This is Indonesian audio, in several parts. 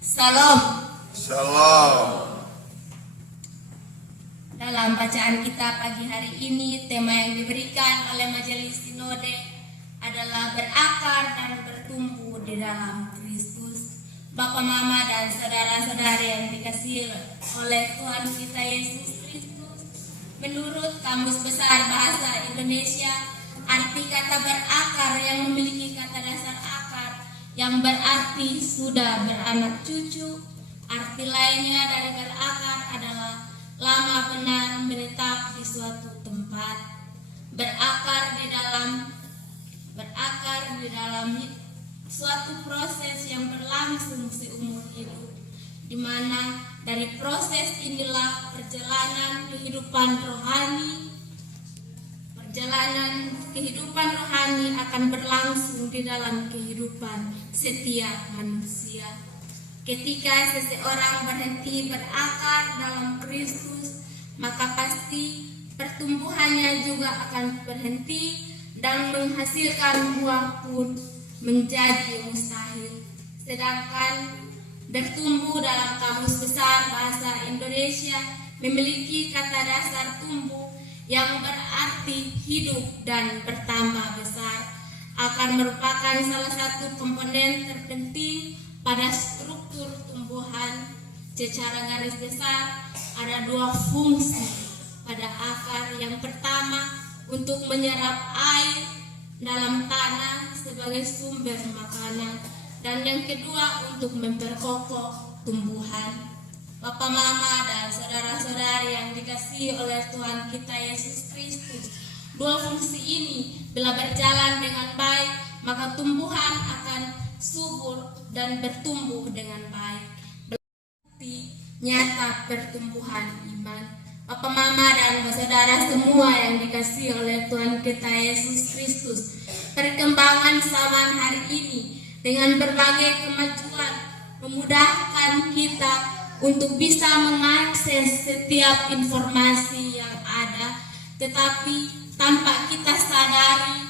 Salam. Salam. Dalam bacaan kita pagi hari ini, tema yang diberikan oleh Majelis Sinode adalah berakar dan bertumbuh di dalam Kristus. Bapak, Mama, dan saudara-saudari yang dikasihi oleh Tuhan kita Yesus Kristus, menurut Kamus Besar Bahasa Indonesia, arti kata berakar yang memiliki kata dasar akar yang berarti sudah beranak cucu. Arti lainnya dari berakar adalah lama benar menetap di suatu tempat. Berakar di dalam suatu proses yang berlangsung seumur hidup, di mana dari proses inilah perjalanan kehidupan rohani akan berlangsung di dalam kehidupan setiap manusia. Ketika seseorang berhenti berakar dalam Kristus, maka pasti pertumbuhannya juga akan berhenti dan menghasilkan buah pun menjadi mustahil. Sedangkan bertumbuh dalam Kamus Besar Bahasa Indonesia memiliki kata dasar tumbuh yang berarti hidup dan bertambah besar, akan merupakan salah satu komponen terpenting pada struktur tumbuhan. Secara garis besar ada dua fungsi pada akar. Yang pertama, untuk menyerap air dalam tanah sebagai sumber makanan, dan yang kedua untuk memperkokoh tumbuhan. Bapak, Mama, dan saudara-saudari yang dikasihi oleh Tuhan kita Yesus Kristus, dua fungsi ini bila berjalan dengan baik, maka tumbuhan akan subur dan bertumbuh dengan baik. Bukti nyata pertumbuhan iman. Bapak, Mama, dan saudara semua yang dikasihi oleh Tuhan kita Yesus Kristus, perkembangan zaman hari ini dengan berbagai kemajuan memudahkan kita untuk bisa mengakses setiap informasi yang ada, tetapi tanpa kita sadari,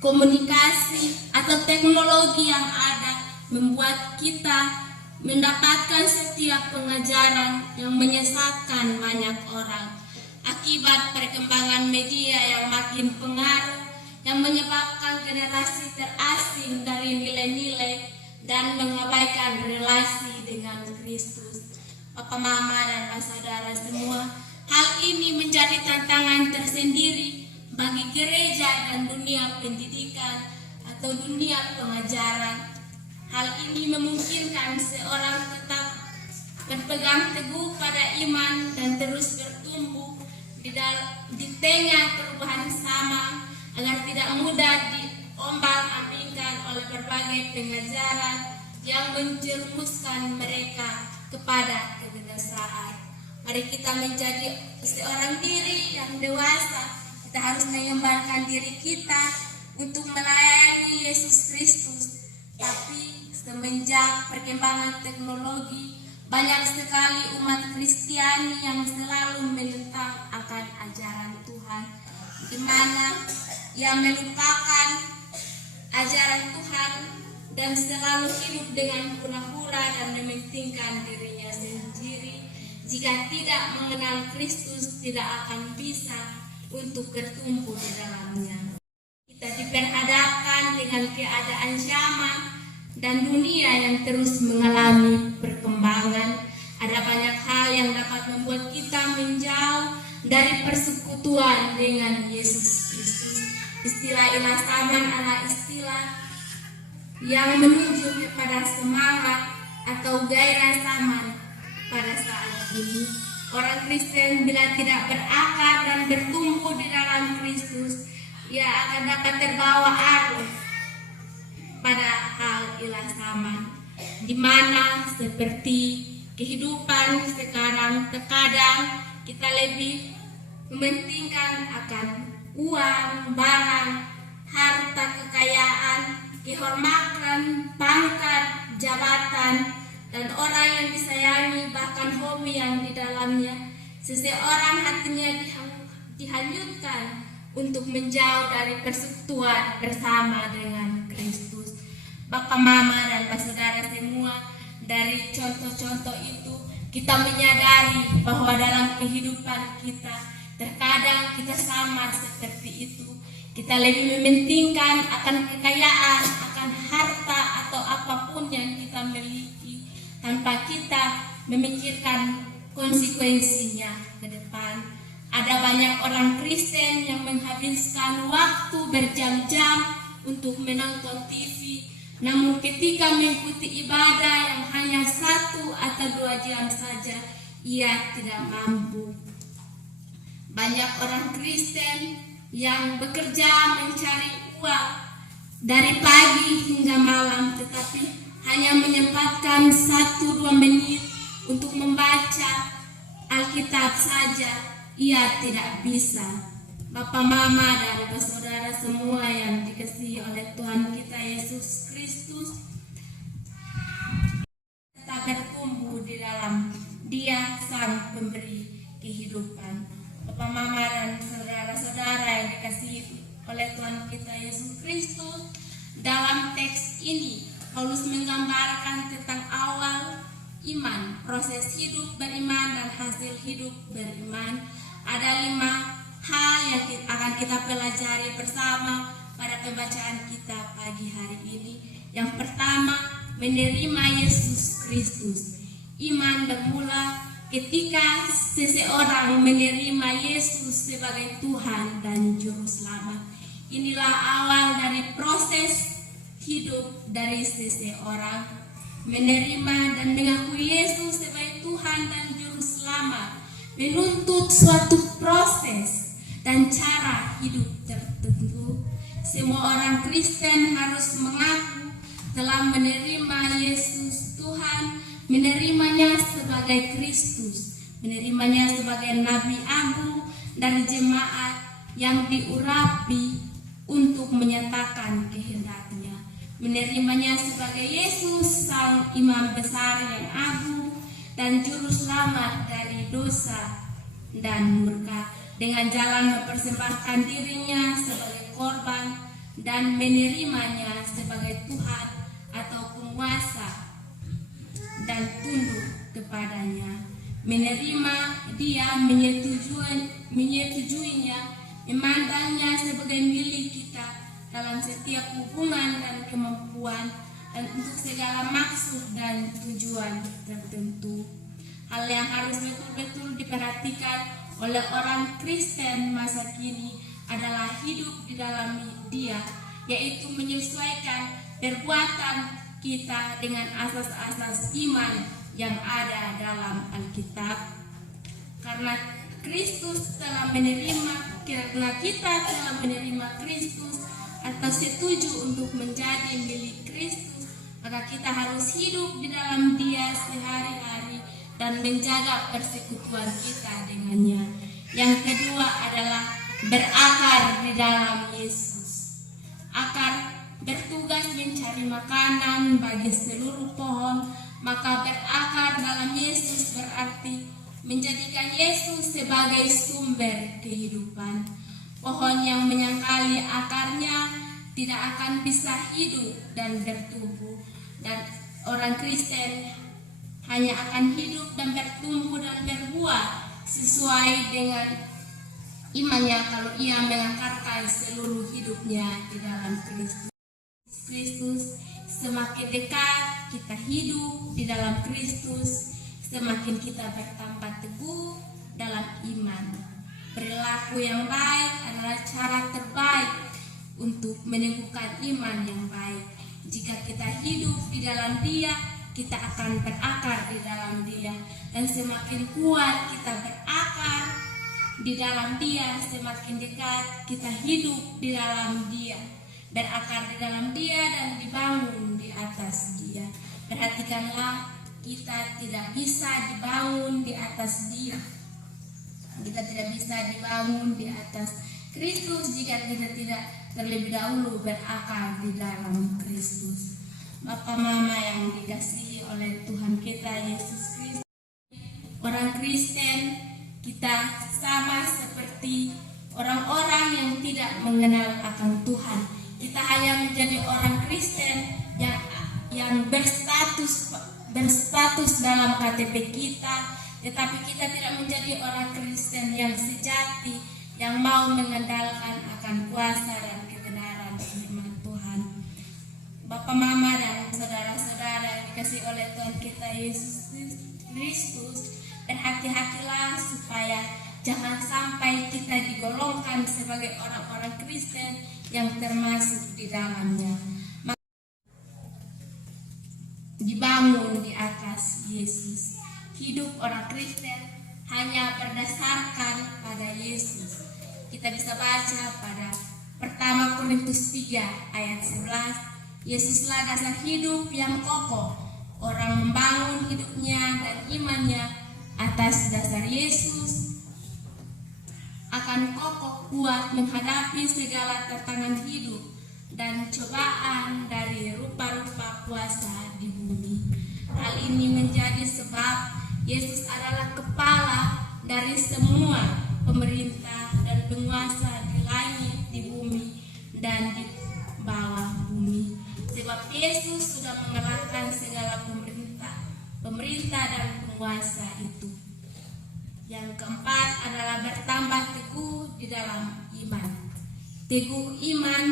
komunikasi atau teknologi yang ada membuat kita mendapatkan setiap pengajaran yang menyesatkan banyak orang. Akibat perkembangan media yang makin pengaruh, yang menyebabkan generasi terasing dari nilai-nilai dan mengabaikan relasi dengan Kristus. Bapak, Mama, dan saudara semua, hal ini menjadi tantangan tersendiri bagi gereja dan dunia pendidikan atau dunia pengajaran. Hal ini memungkinkan seorang tetap berpegang teguh pada iman dan terus bertumbuh di tengah perubahan zaman, agar tidak mudah diombang-ambingkan oleh berbagai pengajaran yang menjerumuskan mereka kepada kebinasaan. Mari kita menjadi seorang diri yang dewasa. Kita harus mengembangkan diri kita untuk melayani Yesus Kristus. Tapi semenjak perkembangan teknologi, banyak sekali umat Kristiani yang selalu menentang akan ajaran Tuhan, di mana ia melupakan ajaran Tuhan dan selalu hidup dengan hura-hura dan mementingkan dirinya sendiri. Jika tidak mengenal Kristus, tidak akan bisa untuk bertumbuh di dalamnya. Kita diperhadapkan dengan keadaan zaman dan dunia yang terus mengalami perkembangan. Ada banyak hal yang dapat membuat kita menjauh dari persekutuan dengan Yesus Kristus. Istilah-ilah zaman adalah istilah yang menunjuk kepada semangat atau gairah zaman pada saat ini. Orang Kristen bila tidak berakar dan bertumbuh di dalam Kristus, ia akan dapat terbawa arus pada hal ilah zaman, di mana seperti kehidupan sekarang terkadang kita lebih mementingkan akan uang, barang, harta kekayaan, kehormatan, pangkat, jabatan, dan orang yang disayangi, bahkan hobi yang di dalamnya. Seseorang hatinya dihanyutkan untuk menjauh dari persekutuan bersama dengan Kristus. Bapak, Mama, dan saudara semua, Dari contoh-contoh itu kita menyadari bahwa dalam kehidupan kita terkadang kita sama seperti itu. Kita lebih mementingkan akan kekayaan, akan harta atau apapun yang kita miliki tanpa kita memikirkan konsekuensinya ke depan. Ada banyak orang Kristen yang menghabiskan waktu berjam-jam untuk menonton TV, namun ketika mengikuti ibadah yang hanya 1 atau 2 jam saja, ia tidak mampu. Banyak orang Kristen yang bekerja mencari uang dari pagi hingga malam, tetapi hanya menyempatkan 1-2 menit untuk membaca Alkitab saja, ia tidak bisa. Bapak, Mama, dan saudara semua yang dikasihi oleh Tuhan kita Yesus Kristus, kita bertumbuh di dalam Dia Sang Pemberi kehidupan. Bapak, Mama, dan saudara-saudara yang dikasihi oleh Tuhan kita Yesus Kristus, dalam teks ini Paulus menggambarkan tentang awal iman, proses hidup beriman dan hasil hidup beriman. Ada 5 hal yang akan kita pelajari bersama pada pembacaan kita pagi hari ini. Yang pertama, menerima Yesus Kristus. Iman bermula ketika seseorang menerima Yesus sebagai Tuhan dan Juru Selamat. Inilah awal dari proses hidup dari seseorang, menerima dan mengakui Yesus sebagai Tuhan dan Juru Selamat menuntut suatu proses dan cara hidup tertentu. Semua orang Kristen harus mengaku telah menerima Yesus Tuhan, menerimanya sebagai Kristus, menerimanya sebagai Nabi Agung dan jemaat yang diurapi untuk menyatakan kehendaknya, menerimanya sebagai Yesus Sang Imam Besar yang agung dan Juru Selamat dari dosa dan murka, dengan jalan mempersembahkan dirinya sebagai korban dan menerimanya sebagai Tuhan atau penguasa dan tunduk kepadanya. Menerima Dia, menyetujuinya, memandangnya sebagai milik kita dalam setiap hubungan dan kemampuan dan untuk segala maksud dan tujuan tertentu. Hal yang harus betul-betul diperhatikan oleh orang Kristen masa kini adalah hidup di dalam Dia, yaitu menyesuaikan perbuatan kita dengan asas-asas iman yang ada dalam Alkitab. Karena kita telah menerima Kristus atau setuju untuk menjadi milik Kristus, maka kita harus hidup di dalam Dia sehari-hari dan menjaga persekutuan kita dengannya. Yang kedua adalah berakar di dalam Yesus. Akar bertugas mencari makanan bagi seluruh pohon, maka berakar dalam Yesus berarti menjadikan Yesus sebagai sumber kehidupan. Pohon yang menyangkali akarnya tidak akan bisa hidup dan bertumbuh, dan orang Kristen hanya akan hidup dan bertumbuh dan berbuah sesuai dengan imannya kalau ia mengakarkan seluruh hidupnya di dalam Kristus. Semakin dekat kita hidup di dalam Kristus, semakin kita bertambah teguh dalam iman. Perilaku yang baik adalah cara terbaik untuk meneguhkan iman yang baik. Jika kita hidup di dalam Dia, kita akan berakar di dalam Dia, dan semakin kuat kita berakar di dalam Dia, semakin dekat kita hidup di dalam Dia, berakar di dalam Dia dan dibangun di atas Dia. Perhatikanlah, kita tidak bisa dibangun di atas Dia. Kita tidak bisa dibangun di atas Kristus jika kita tidak terlebih dahulu berakar di dalam Kristus. Bapak, Mama yang dikasihi oleh Tuhan kita Yesus Kristus, orang Kristen kita sama seperti orang-orang yang tidak mengenal akan Tuhan. Kita hanya menjadi orang Kristen yang berstatus berstatus dalam KTP kita, tetapi kita tidak menjadi orang Kristen yang sejati, yang mau mengandalkan akan kuasa dan kebenaran firman Tuhan. Bapak, Mama, dan saudara-saudara yang dikasihi oleh Tuhan kita Yesus Kristus, berhati-hatilah supaya jangan sampai kita digolongkan sebagai orang-orang Kristen yang termasuk di dalamnya. Dibangun di atas Yesus. Hidup orang Kristen hanya berdasarkan pada Yesus. Kita bisa baca pada pertama Korintus 3 ayat 11. Yesuslah dasar hidup yang kokoh. Orang membangun hidupnya dan imannya atas dasar Yesus akan kokoh kuat menghadapi segala tantangan hidup dan cobaan dari rupa-rupa kuasa di bumi. Hal ini menjadi sebab Yesus adalah kepala dari semua pemerintah dan penguasa di langit, di bumi, dan di bawah bumi. Sebab Yesus sudah mengalahkan segala pemerintah dan penguasa itu. Yang keempat adalah bertambah teguh di dalam iman. Teguh iman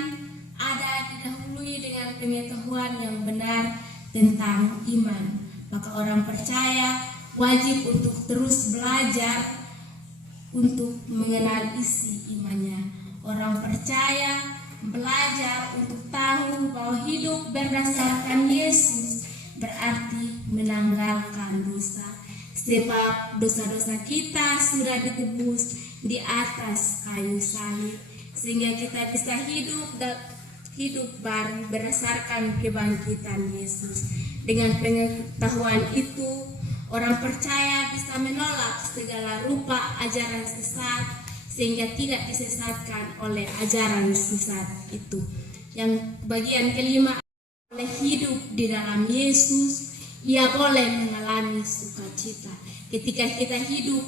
ada didahului dengan pengetahuan yang benar tentang iman. Maka orang percaya wajib untuk terus belajar untuk mengenal isi imannya. Orang percaya belajar untuk tahu bahwa hidup berdasarkan Yesus berarti menanggalkan dosa. Sebab dosa-dosa kita sudah ditebus di atas kayu salib, sehingga kita bisa hidup baru berdasarkan kebangkitan Yesus. Dengan pengetahuan itu, orang percaya bisa menolak segala rupa ajaran sesat sehingga tidak disesatkan oleh ajaran sesat itu. Yang bagian kelima, oleh hidup di dalam Yesus, ia boleh mengalami sukacita. Ketika kita hidup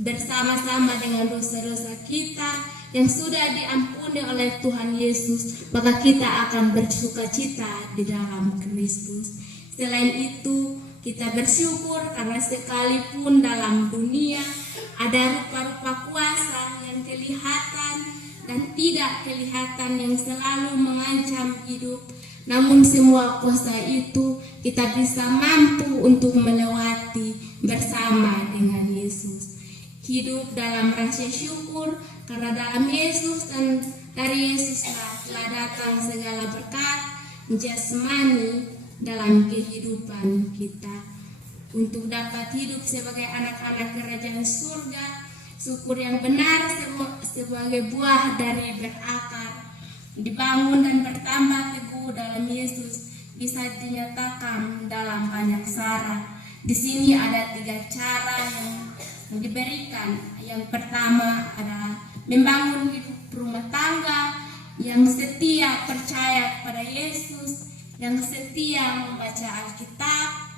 bersama-sama dengan dosa-dosa kita yang sudah diampuni oleh Tuhan Yesus, maka kita akan bersukacita di dalam Kristus. Selain itu, kita bersyukur karena sekalipun dalam dunia ada rupa-rupa kuasa yang kelihatan dan tidak kelihatan yang selalu mengancam hidup, namun semua kuasa itu kita bisa mampu untuk melewati bersama dengan Yesus. Hidup dalam rasa syukur karena dalam Yesus dan dari Yesuslah telah datang segala berkat jasmani dalam kehidupan kita. Untuk dapat hidup sebagai anak-anak kerajaan surga, syukur yang benar sebagai buah dari berakar, dibangun dan bertambah teguh dalam Yesus bisa dinyatakan dalam banyak cara. Di sini ada 3 cara yang diberikan. Yang pertama adalah membangun hidup rumah tangga yang setia percaya kepada Yesus, yang setia membaca Alkitab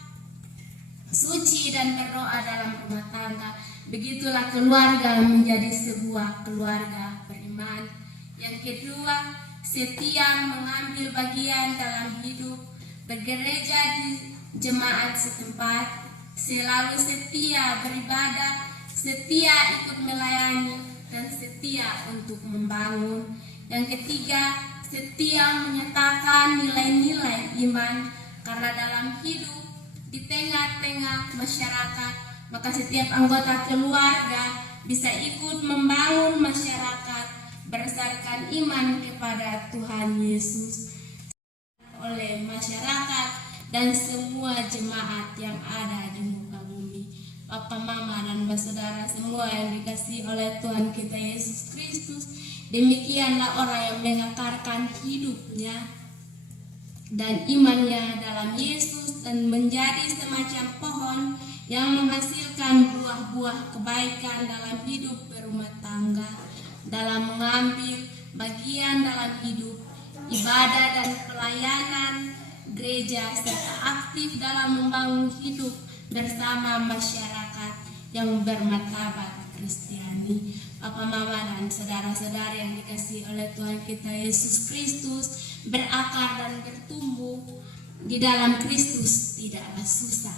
suci dan berdoa dalam rumah tangga. Begitulah keluarga menjadi sebuah keluarga beriman. Yang kedua, setia mengambil bagian dalam hidup, bergereja di jemaat setempat, selalu setia beribadah, setia ikut melayani, dan setia untuk membangun. Yang ketiga, setia menyatakan nilai-nilai iman, karena dalam hidup di tengah-tengah masyarakat, maka setiap anggota keluarga bisa ikut membangun masyarakat berdasarkan iman kepada Tuhan Yesus oleh masyarakat dan semua jemaat yang ada di muka bumi. Papa, Mama, dan saudara semua yang dikasihi oleh Tuhan kita Yesus Kristus, demikianlah orang yang mengakarkan hidupnya dan imannya dalam Yesus dan menjadi semacam pohon yang menghasilkan buah-buah kebaikan dalam hidup berumah tangga, dalam mengambil bagian dalam hidup, ibadah dan pelayanan gereja, serta aktif dalam membangun hidup bersama masyarakat yang bermartabat Kristiani. Papa, Mama, dan saudara-saudara yang dikasihi oleh Tuhan kita Yesus Kristus, berakar dan bertumbuh di dalam Kristus tidaklah susah.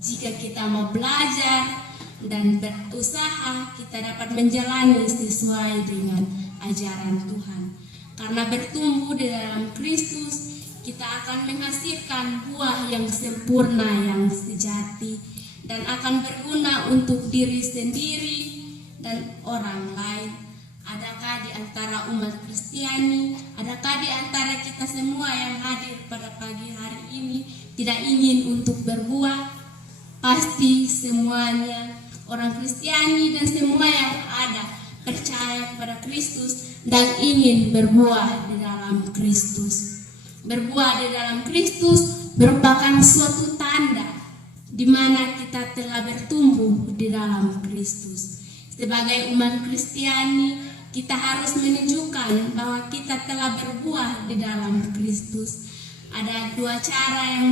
Jika kita mau belajar dan berusaha, kita dapat menjalani sesuai dengan ajaran Tuhan. Karena bertumbuh di dalam Kristus, kita akan menghasilkan buah yang sempurna, yang sejati, dan akan berguna untuk diri sendiri dan orang lain. Adakah di antara umat Kristiani, adakah di antara kita semua yang hadir pada pagi hari ini tidak ingin untuk berbuah? Pasti semuanya orang Kristiani dan semua yang ada percaya kepada Kristus dan ingin berbuah di dalam Kristus. Berbuah di dalam Kristus merupakan suatu tanda di mana kita telah bertumbuh di dalam Kristus. Sebagai umat Kristiani, kita harus menunjukkan bahwa kita telah berbuah di dalam Kristus. Ada dua cara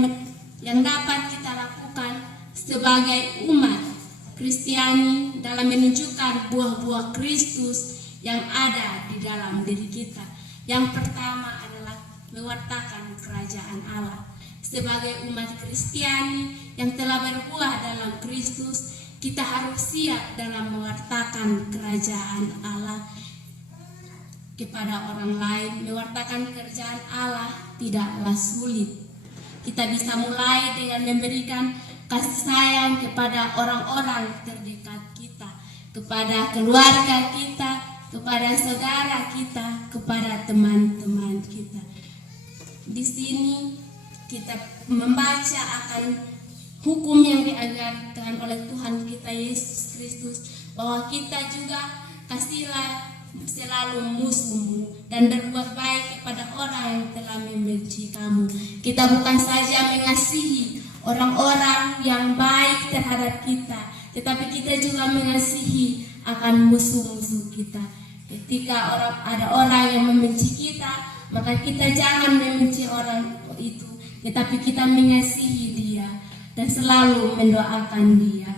yang dapat kita lakukan sebagai umat Kristiani dalam menunjukkan buah-buah Kristus yang ada di dalam diri kita. Yang pertama adalah mewartakan kerajaan Allah. Sebagai umat Kristiani yang telah berbuah dalam Kristus, kita harus siap dalam mewartakan kerajaan Allah kepada orang lain. Mewartakan kerajaan Allah tidaklah sulit. Kita bisa mulai dengan memberikan kasih sayang kepada orang-orang terdekat kita, kepada keluarga kita, kepada saudara kita, kepada teman-teman kita. Di sini kita membaca akan hukum yang diajarkan oleh Tuhan kita Yesus Kristus, bahwa kita juga kasihlah selalu musuhmu dan berbuat baik kepada orang yang telah membenci kamu. Kita bukan saja mengasihi orang-orang yang baik terhadap kita, tetapi kita juga mengasihi akan musuh-musuh kita. Ketika ada orang yang membenci kita, maka kita jangan membenci orang itu, tetapi kita mengasihi dia dan selalu mendoakan dia.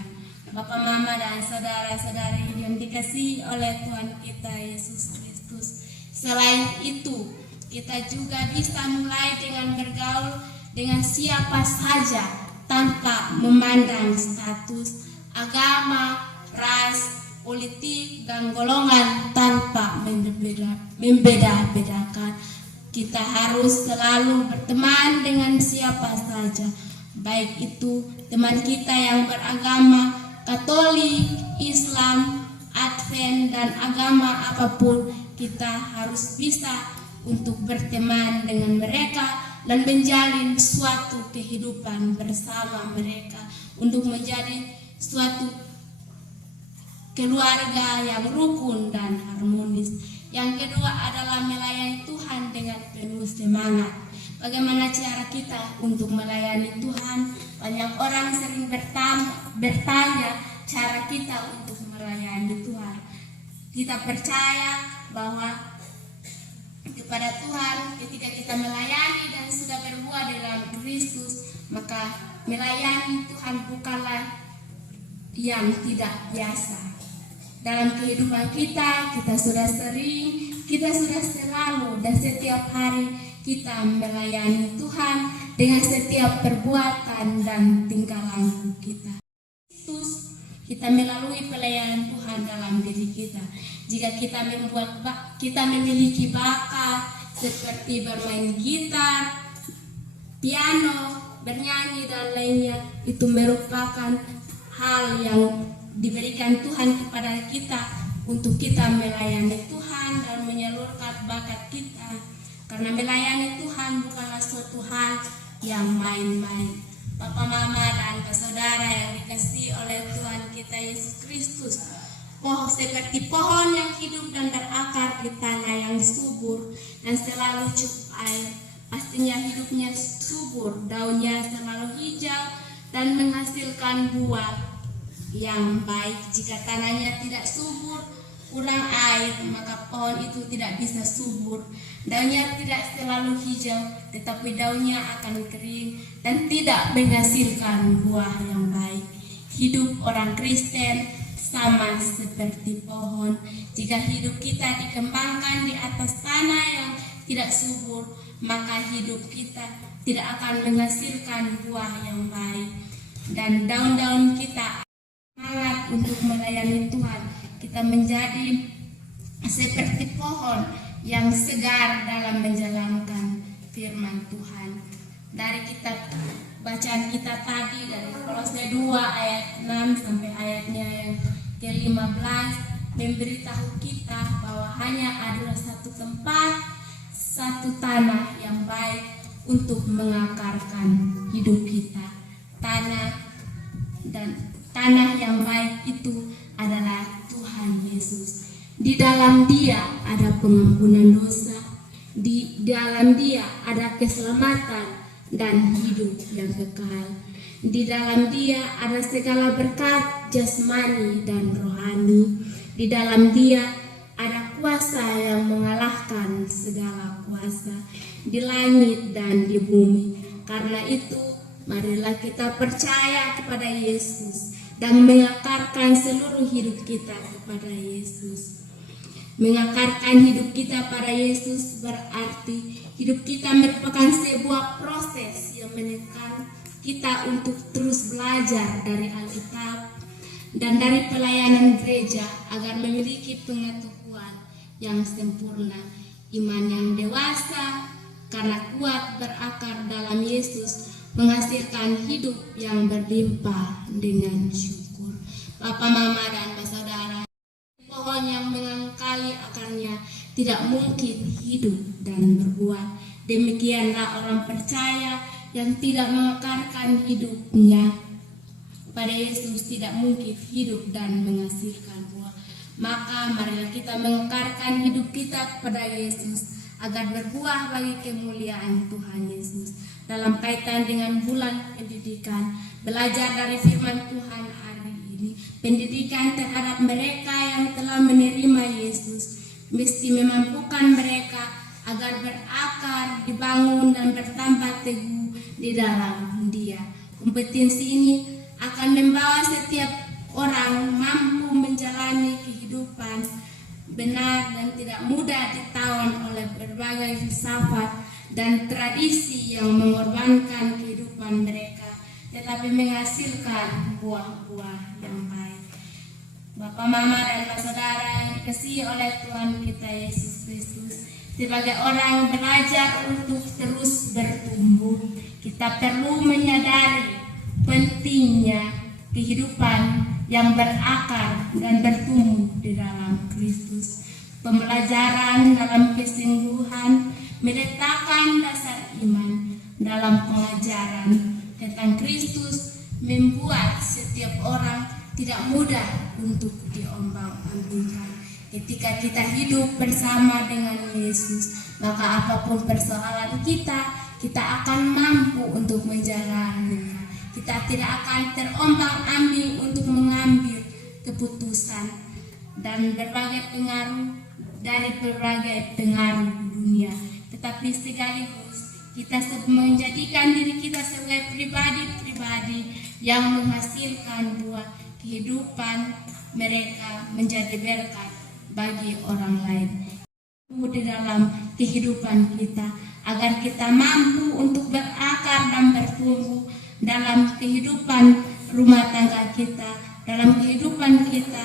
Bapak, Mama, dan saudara-saudari yang dikasihi oleh Tuhan kita Yesus Kristus. Selain itu, kita juga bisa mulai dengan bergaul dengan siapa saja tanpa memandang status, agama, ras, politik, dan golongan tanpa membeda-bedakan. Kita harus selalu berteman dengan siapa saja, baik itu teman kita yang beragama Katolik, Islam, Advent, dan agama apapun. Kita harus bisa untuk berteman dengan mereka dan menjalin suatu kehidupan bersama mereka untuk menjadi suatu keluarga yang rukun dan harmonis. Yang kedua adalah melayani Tuhan dengan penuh semangat. Bagaimana cara kita untuk melayani Tuhan? Banyak orang sering bertanya cara kita untuk melayani Tuhan. Kita percaya bahwa kepada Tuhan ketika kita melayani dan sudah berbuah dalam Kristus, maka melayani Tuhan bukanlah yang tidak biasa. Dalam kehidupan kita sudah sering, kita sudah selalu dan setiap hari kita melayani Tuhan dengan setiap perbuatan dan tingkah laku kita. Kita melalui pelayanan Tuhan dalam diri kita. Jika kita memiliki bakat seperti bermain gitar, piano, bernyanyi dan lainnya, itu merupakan hal yang diberikan Tuhan kepada kita untuk kita melayani Tuhan dan menyalurkan bakat kita. Karena melayani Tuhan bukanlah suatu hal yang main-main. Bapak, Mama, dan saudara yang dikasihi oleh Tuhan kita Yesus Kristus, seperti pohon yang hidup dan berakar di tanah yang subur dan selalu cukup air, pastinya hidupnya subur, daunnya selalu hijau dan menghasilkan buah yang baik. Jika tanahnya tidak subur, kurang air, maka pohon itu tidak bisa subur. Daunnya tidak selalu hijau, tetapi daunnya akan kering dan tidak menghasilkan buah yang baik. Hidup orang Kristen sama seperti pohon. Jika hidup kita dikembangkan di atas tanah yang tidak subur, maka hidup kita tidak akan menghasilkan buah yang baik. Dan daun-daun kita semangat untuk melayani Tuhan. Kita menjadi seperti pohon yang segar dalam menjalankan firman Tuhan. Dari kitab bacaan kita tadi dari Kolose 2 ayat 6 sampai ayatnya yang ke-15 memberitahu kita bahwa hanya ada satu tempat, satu tanah yang baik untuk mengakarkan hidup kita. Tanah yang baik itu adalah Tuhan Yesus. Di dalam Dia ada pengampunan dosa, di dalam Dia ada keselamatan dan hidup yang kekal. Di dalam Dia ada segala berkat jasmani dan rohani. Di dalam Dia ada kuasa yang mengalahkan segala kuasa di langit dan di bumi. Karena itu, marilah kita percaya kepada Yesus dan mengakarkan seluruh hidup kita kepada Yesus. Mengakarkan hidup kita pada Yesus berarti hidup kita merupakan sebuah proses yang menekan kita untuk terus belajar dari Alkitab dan dari pelayanan gereja agar memiliki pengetahuan yang sempurna, iman yang dewasa, karena kuat berakar dalam Yesus, menghasilkan hidup yang berlimpah dengan syukur. Bapak, Mama, dan saudara, pohon yang mengangkali akarnya tidak mungkin hidup dan berbuah. Demikianlah orang percaya yang tidak mengakarkan hidupnya pada Yesus tidak mungkin hidup dan menghasilkan buah. Maka marilah kita mengakarkan hidup kita kepada Yesus agar berbuah bagi kemuliaan Tuhan Yesus. Dalam kaitan dengan bulan pendidikan, belajar dari firman Tuhan hari ini, pendidikan terhadap mereka yang telah menerima Yesus mesti memampukan mereka agar berakar, dibangun, dan bertambah teguh di dalam Dia. Kompetensi ini akan membawa setiap orang mampu menjalani kehidupan benar dan tidak mudah ditawan oleh berbagai filsafat dan tradisi yang mengorbankan kehidupan mereka, tetapi menghasilkan buah-buah yang baik. Bapak, Mama, dan saudara yang dikasihi oleh Tuhan kita Yesus Kristus, sebagai orang belajar untuk terus bertumbuh, kita perlu menyadari pentingnya kehidupan yang berakar dan bertumbuh di dalam Kristus. Pembelajaran dalam kesungguhan meletakkan dasar iman dalam pengajaran tentang Kristus membuat setiap orang tidak mudah untuk diombang-ambingkan. Ketika kita hidup bersama dengan Yesus, maka apapun persoalan kita akan mampu untuk menjalaninya. Kita tidak akan terombang-ambing untuk mengambil keputusan dan berbagai pengaruh dunia. Tetapi sekaligus kita menjadikan diri kita sebagai pribadi-pribadi yang menghasilkan buah kehidupan mereka menjadi berkat bagi orang lain. Di dalam kehidupan kita agar kita mampu untuk berakar dan bertumbuh dalam kehidupan rumah tangga kita, dalam kehidupan kita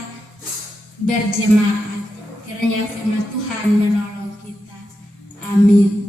berjemaat. Kiranya firman Tuhan menolong kita. Amin.